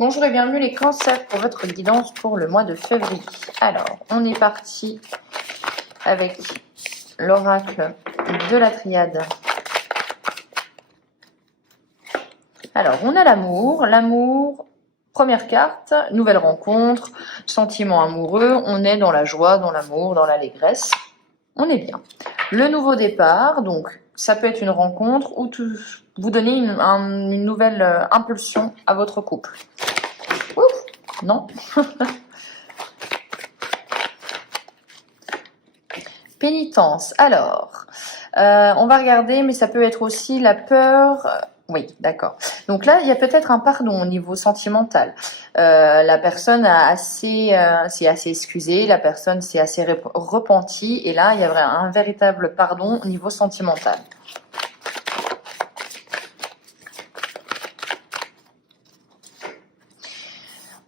Bonjour et bienvenue les cancers pour votre guidance pour le mois de février. Alors, on est parti avec l'oracle de la triade. Alors, on a l'amour. L'amour, première carte, nouvelle rencontre, sentiment amoureux. On est dans la joie, dans l'amour, dans l'allégresse. On est bien. Le nouveau départ, donc ça peut être une rencontre ou vous donner une nouvelle impulsion à votre couple. Ouf, non. Pénitence. Alors, on va regarder, mais ça peut être aussi la peur. Oui, d'accord. Donc là, il y a peut-être un pardon au niveau sentimental. La personne s'est assez excusée, la personne s'est assez repentie, et là, il y a un véritable pardon au niveau sentimental.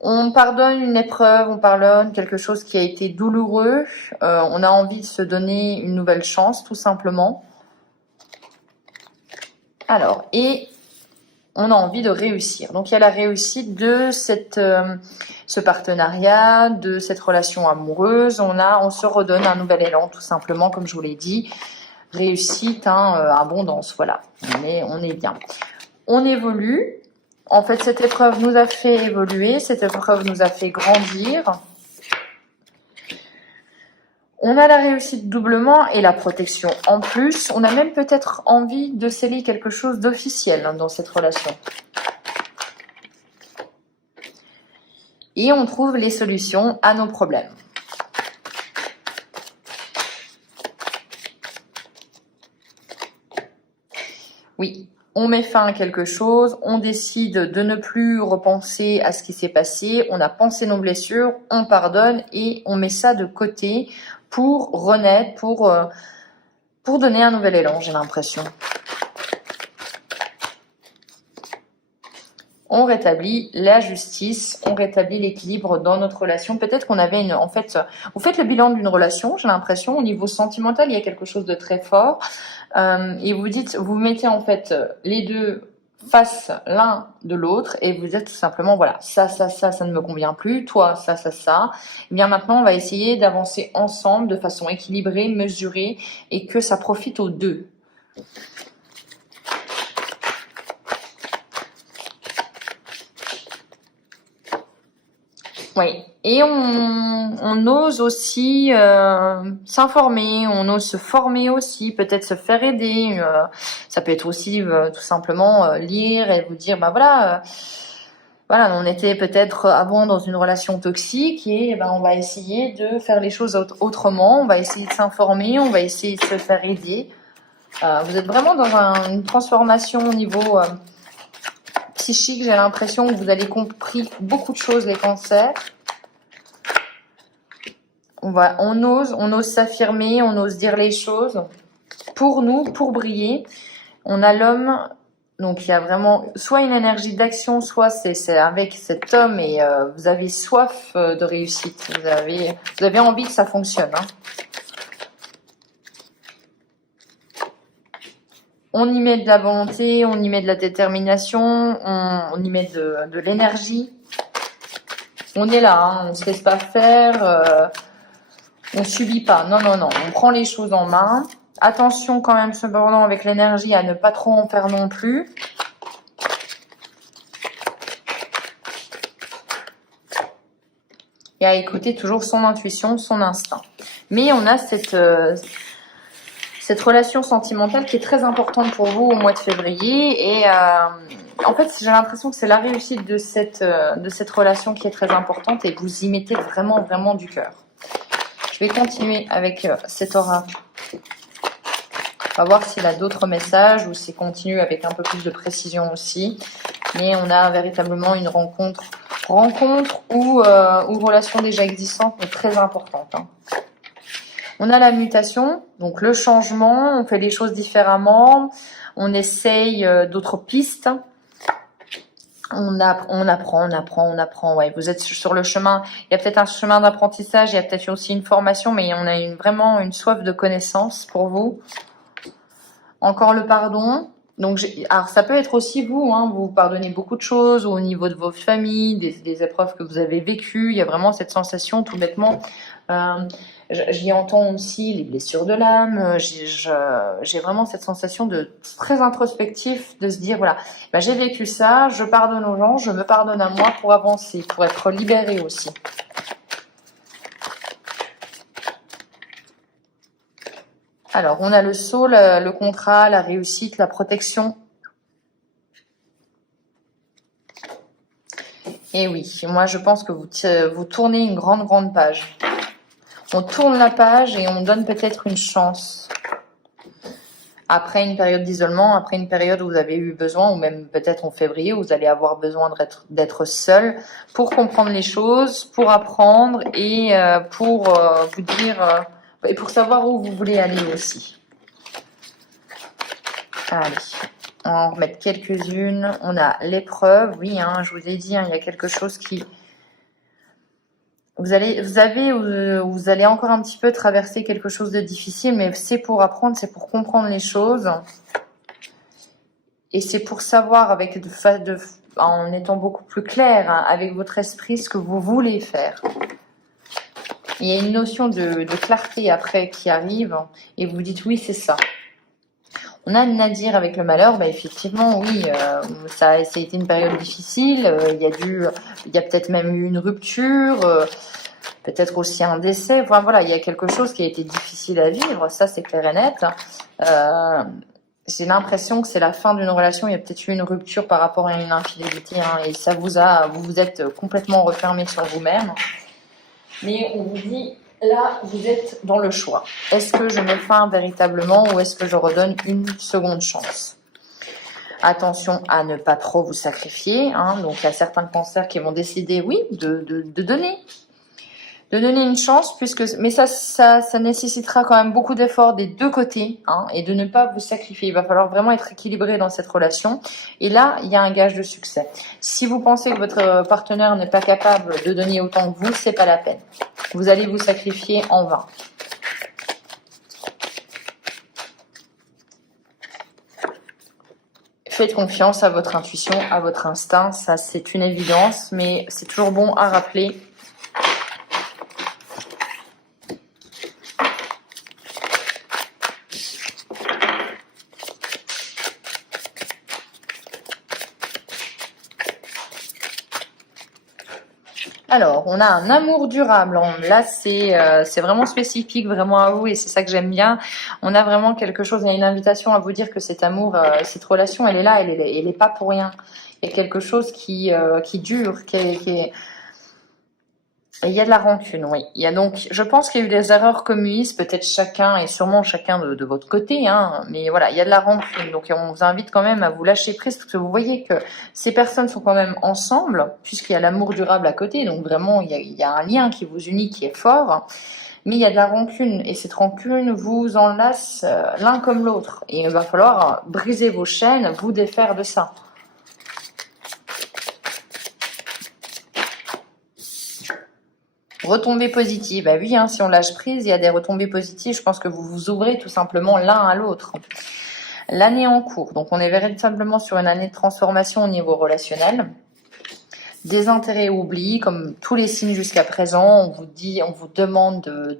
On pardonne une épreuve, on pardonne quelque chose qui a été douloureux. On a envie de se donner une nouvelle chance, tout simplement. Alors, et on a envie de réussir. Donc, il y a la réussite de ce partenariat, de cette relation amoureuse. On se redonne un nouvel élan, tout simplement, comme je vous l'ai dit. Réussite, abondance, voilà. On est bien. On évolue. En fait, cette épreuve nous a fait évoluer, cette épreuve nous a fait grandir. On a la réussite doublement et la protection en plus. On a même peut-être envie de sceller quelque chose d'officiel dans cette relation. Et on trouve les solutions à nos problèmes. Oui. On met fin à quelque chose, on décide de ne plus repenser à ce qui s'est passé, on a pensé nos blessures, on pardonne et on met ça de côté pour renaître, pour donner un nouvel élan, j'ai l'impression. On rétablit la justice, on rétablit l'équilibre dans notre relation. Peut-être qu'on avait en fait, vous faites le bilan d'une relation, j'ai l'impression, au niveau sentimental, il y a quelque chose de très fort. Et vous mettez en fait les deux face l'un de l'autre et vous êtes tout simplement, voilà, ça ne me convient plus, toi, ça. Et bien maintenant, on va essayer d'avancer ensemble de façon équilibrée, mesurée et que ça profite aux deux. Oui, et on ose aussi s'informer, on ose se former aussi, peut-être se faire aider. Ça peut être aussi tout simplement lire et vous dire, voilà, on était peut-être avant dans une relation toxique et on va essayer de faire les choses autrement, on va essayer de s'informer, on va essayer de se faire aider. Vous êtes vraiment dans une transformation au niveau psychique, j'ai l'impression que vous avez compris beaucoup de choses, les cancers. On ose s'affirmer, on ose dire les choses pour nous, pour briller. On a l'homme, donc il y a vraiment soit une énergie d'action, soit c'est avec cet homme et vous avez soif de réussite. Vous avez envie que ça fonctionne. Hein. On y met de la volonté, on y met de la détermination, on y met de l'énergie. On est là, hein, on ne se laisse pas faire. On subit pas, non, on prend les choses en main. Attention quand même cependant avec l'énergie à ne pas trop en faire non plus. Et à écouter toujours son intuition, son instinct. Mais on a cette relation sentimentale qui est très importante pour vous au mois de février. Et en fait, j'ai l'impression que c'est la réussite de cette relation qui est très importante et que vous y mettez vraiment, vraiment du cœur. Je vais continuer avec cet oracle. On va voir s'il a d'autres messages ou s'il continue avec un peu plus de précision aussi. Mais on a véritablement une rencontre ou relation déjà existante, mais très importante. Hein. On a la mutation, donc le changement, on fait les choses différemment, on essaye d'autres pistes. On apprend. Ouais, vous êtes sur le chemin. Il y a peut-être un chemin d'apprentissage, il y a peut-être aussi une formation, mais on a vraiment une soif de connaissance pour vous. Encore le pardon. Donc, alors ça peut être aussi vous, hein, vous pardonnez beaucoup de choses au niveau de votre famille, des épreuves que vous avez vécues. Il y a vraiment cette sensation, tout bêtement. J'y entends aussi les blessures de l'âme. J'ai vraiment cette sensation de très introspectif, de se dire voilà, ben, j'ai vécu ça, je pardonne aux gens, je me pardonne à moi pour avancer, pour être libéré aussi. Alors, on a le saut, le contrat, la réussite, la protection. Et oui, moi je pense que vous tournez une grande page. On tourne la page et on donne peut-être une chance. Après une période d'isolement, après une période où vous avez eu besoin, ou même peut-être en février, où vous allez avoir besoin d'être seul pour comprendre les choses, pour apprendre et pour vous dire, et pour savoir où vous voulez aller aussi. Allez, on va en remettre quelques-unes. On a l'épreuve, oui, hein, je vous ai dit, hein, il y a quelque chose qui... Vous allez encore un petit peu traverser quelque chose de difficile, mais c'est pour apprendre, c'est pour comprendre les choses. Et c'est pour savoir, en étant beaucoup plus clair, hein, avec votre esprit, ce que vous voulez faire. Il y a une notion de clarté après qui arrive, et vous dites oui, c'est ça. On a Nadir avec le malheur, bah effectivement, oui, ça a été une période difficile, il y a peut-être même eu une rupture, peut-être aussi un décès, enfin voilà, il y a quelque chose qui a été difficile à vivre, ça c'est clair et net. J'ai l'impression que c'est la fin d'une relation, il y a peut-être eu une rupture par rapport à une infidélité, hein, et ça vous êtes complètement refermé sur vous-même. Mais on vous dit, là, vous êtes dans le choix. Est-ce que je mets fin véritablement ou est-ce que je redonne une seconde chance? Attention à ne pas trop vous sacrifier, hein. Donc il y a certains cancers qui vont décider, oui, de donner une chance, mais ça nécessitera quand même beaucoup d'efforts des deux côtés, hein, et de ne pas vous sacrifier. Il va falloir vraiment être équilibré dans cette relation. Et là, il y a un gage de succès. Si vous pensez que votre partenaire n'est pas capable de donner autant que vous, c'est pas la peine. Vous allez vous sacrifier en vain. Faites confiance à votre intuition, à votre instinct, ça c'est une évidence, mais c'est toujours bon à rappeler. Alors, on a un amour durable. Là, c'est vraiment spécifique, vraiment à vous, et c'est ça que j'aime bien. On a vraiment quelque chose, il y a une invitation à vous dire que cet amour, cette relation, elle est là, elle est pas pour rien. Il y a quelque chose qui dure, qui est... Et il y a de la rancune, oui. Je pense qu'il y a eu des erreurs commises, peut-être chacun, et sûrement chacun de votre côté, hein, mais voilà, il y a de la rancune. Donc on vous invite quand même à vous lâcher prise, parce que vous voyez que ces personnes sont quand même ensemble, puisqu'il y a l'amour durable à côté, donc vraiment il y a un lien qui vous unit, qui est fort, mais il y a de la rancune, et cette rancune vous enlace l'un comme l'autre, et il va falloir briser vos chaînes, vous défaire de ça. Retombées positives, bah oui, hein, si on lâche prise, il y a des retombées positives. Je pense que vous vous ouvrez tout simplement l'un à l'autre. L'année en cours, donc on est véritablement sur une année de transformation au niveau relationnel. Des intérêts oubliés, comme tous les signes jusqu'à présent. On vous demande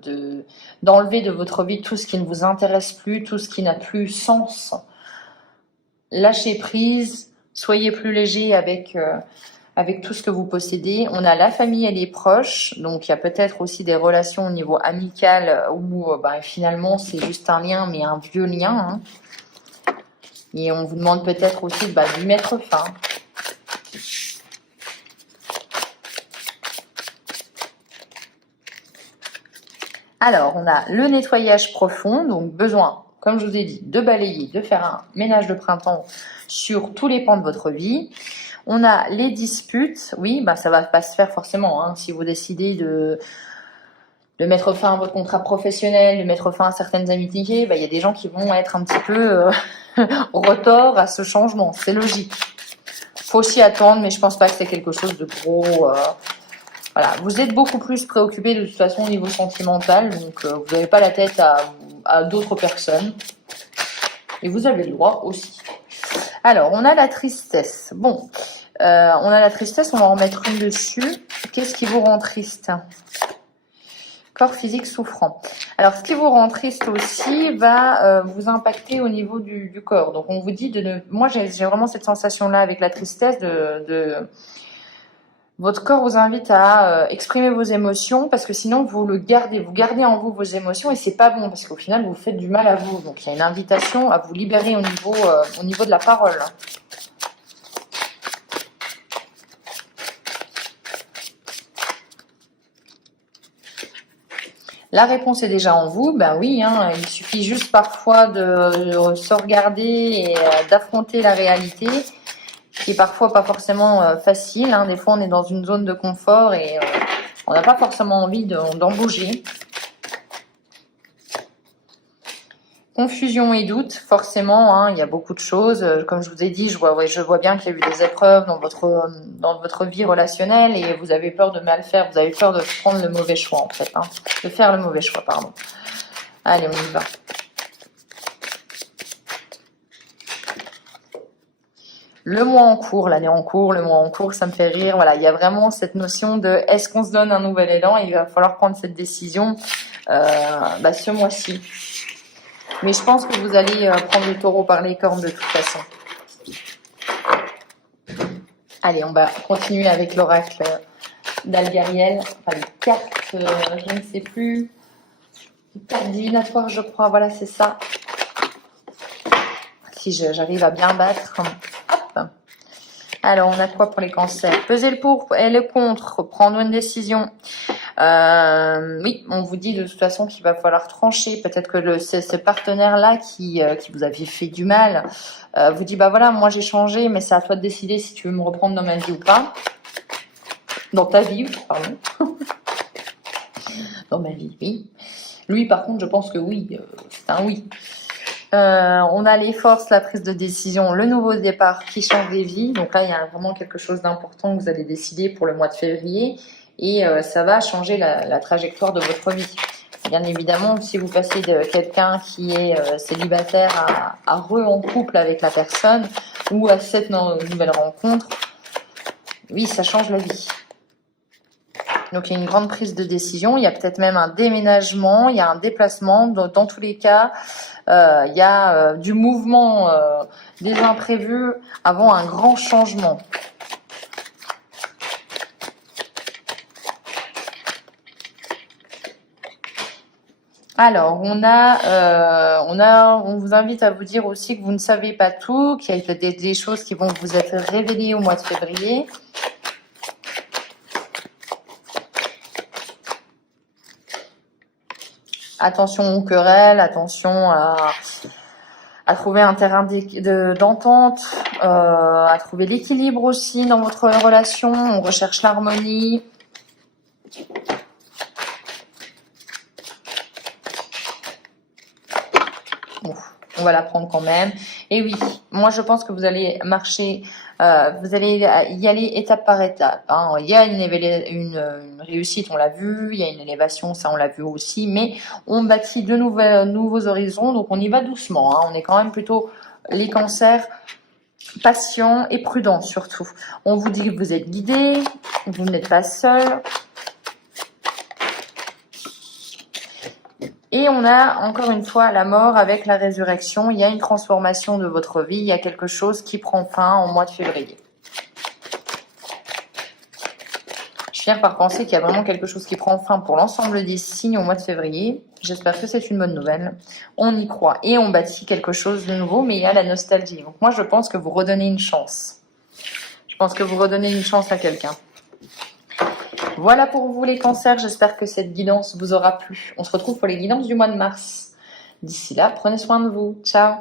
d'enlever de votre vie tout ce qui ne vous intéresse plus, tout ce qui n'a plus sens. Lâchez prise, soyez plus léger avec tout ce que vous possédez. On a la famille et les proches, donc il y a peut-être aussi des relations au niveau amical où finalement c'est juste un lien, mais un vieux lien, hein. Et on vous demande peut-être aussi d'y mettre fin. Alors, on a le nettoyage profond, donc besoin, comme je vous ai dit, de balayer, de faire un ménage de printemps sur tous les pans de votre vie. On a les disputes, oui, ça va pas se faire forcément, hein, si vous décidez de mettre fin à votre contrat professionnel, de mettre fin à certaines amitiés, il y a des gens qui vont être un petit peu retors à ce changement, c'est logique. Faut s'y attendre, mais je pense pas que c'est quelque chose de gros. Voilà, vous êtes beaucoup plus préoccupé de toute façon au niveau sentimental, donc vous n'avez pas la tête à d'autres personnes. Et vous avez le droit aussi. Alors, on a la tristesse. Bon, on a la tristesse, on va en mettre une dessus. Qu'est-ce qui vous rend triste? Corps physique souffrant. Alors, ce qui vous rend triste aussi va vous impacter au niveau du corps. Donc, on vous dit de ne... Moi, j'ai vraiment cette sensation-là avec la tristesse Votre corps vous invite à exprimer vos émotions parce que sinon, vous gardez en vous vos émotions et c'est pas bon parce qu'au final, vous faites du mal à vous. Donc, il y a une invitation à vous libérer au niveau de la parole. La réponse est déjà en vous, ben oui, hein, il suffit juste parfois de se regarder et d'affronter la réalité, qui est parfois pas forcément facile. Hein. Des fois, on est dans une zone de confort et on n'a pas forcément envie d'en bouger. Confusion et doute, forcément, hein, il y a beaucoup de choses. Comme je vous ai dit, je vois bien qu'il y a eu des épreuves dans votre vie relationnelle et vous avez peur de mal faire. Vous avez peur de prendre le mauvais choix, en fait. Hein, de faire le mauvais choix, pardon. Allez, on y va. Le mois en cours, l'année en cours, le mois en cours, ça me fait rire. Voilà, il y a vraiment cette notion de est-ce qu'on se donne un nouvel élan? Il va falloir prendre cette décision ce mois-ci. Mais je pense que vous allez prendre le taureau par les cornes de toute façon. Allez, on va continuer avec l'oracle d'Algariel. Enfin, les cartes, je ne sais plus. Les cartes divinatoires, je crois. Voilà, c'est ça. Si j'arrive à bien battre. Hop. Alors, on a quoi pour les cancers? Peser le pour et le contre. Prendre une décision. Oui, on vous dit de toute façon qu'il va falloir trancher. Peut-être que ce partenaire-là qui vous avait fait du mal vous dit, bah voilà, moi j'ai changé, mais c'est à toi de décider si tu veux me reprendre dans ma vie ou pas. Dans ta vie, pardon. Dans ma vie, oui. Lui, par contre, je pense que oui, c'est un oui. On a les forces, la prise de décision, le nouveau départ qui change des vies. Donc là, il y a vraiment quelque chose d'important que vous allez décider pour le mois de février. Et ça va changer la trajectoire de votre vie. Bien évidemment, si vous passez de quelqu'un qui est célibataire à en couple avec la personne ou à cette nouvelle rencontre, oui, ça change la vie. Donc, il y a une grande prise de décision. Il y a peut-être même un déménagement, il y a un déplacement. Dans tous les cas, il y a du mouvement, des imprévus avant un grand changement. Alors, on vous invite à vous dire aussi que vous ne savez pas tout, qu'il y a des choses qui vont vous être révélées au mois de février. Attention aux querelles, attention à trouver un terrain d'entente, à trouver l'équilibre aussi dans votre relation. On recherche l'harmonie. On va la prendre quand même. Et oui, moi je pense que vous allez marcher, vous allez y aller étape par étape. Hein. Il y a une réussite, on l'a vu, il y a une élévation, ça on l'a vu aussi, mais on bâtit de nouveaux horizons, donc on y va doucement. Hein. On est quand même plutôt les cancers patients et prudents surtout. On vous dit que vous êtes guidés, vous n'êtes pas seul. Et on a encore une fois la mort avec la résurrection. Il y a une transformation de votre vie. Il y a quelque chose qui prend fin au mois de février. Je finis par penser qu'il y a vraiment quelque chose qui prend fin pour l'ensemble des signes au mois de février. J'espère que c'est une bonne nouvelle. On y croit et on bâtit quelque chose de nouveau, mais il y a la nostalgie. Donc moi, je pense que vous redonnez une chance. Je pense que vous redonnez une chance à quelqu'un. Voilà pour vous les cancers, j'espère que cette guidance vous aura plu. On se retrouve pour les guidances du mois de mars. D'ici là, prenez soin de vous. Ciao.